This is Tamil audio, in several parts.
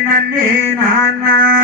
ನನ್ನೇ ನಾನಾ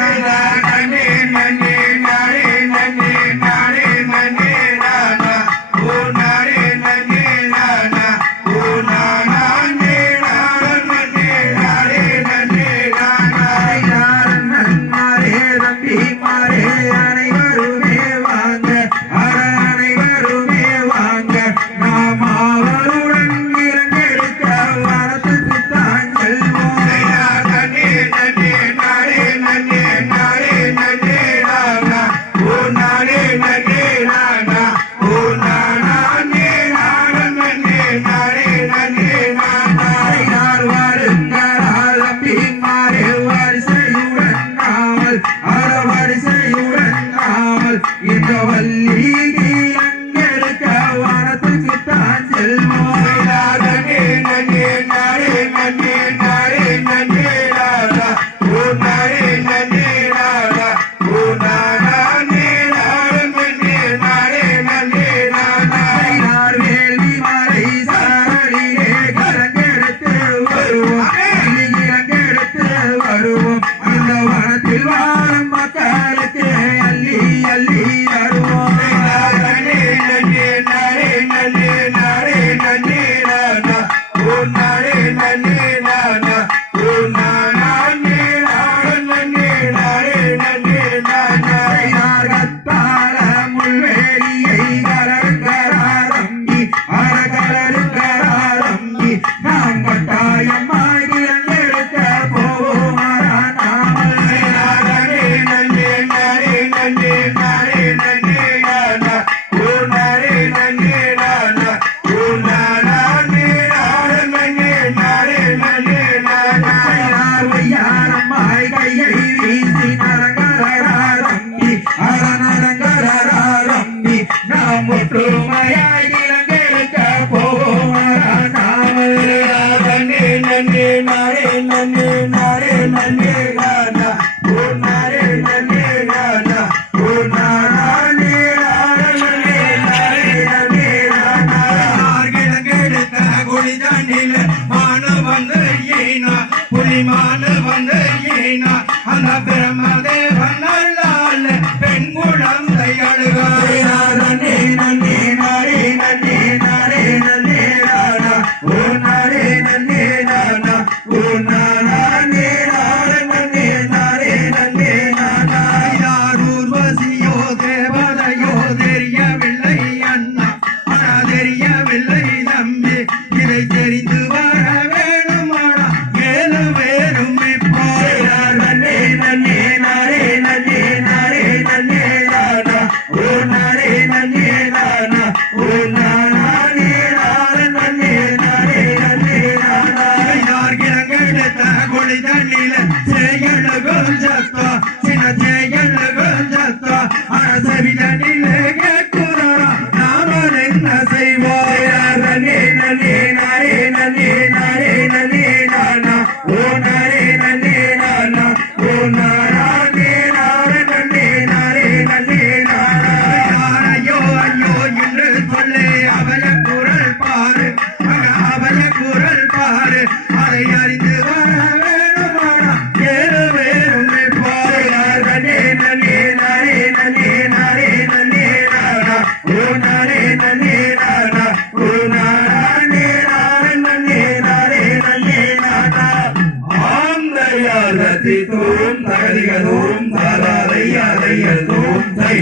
Amen. செயல்கள் ஆந்தையாரதி தூம் தகதிக தூம் தை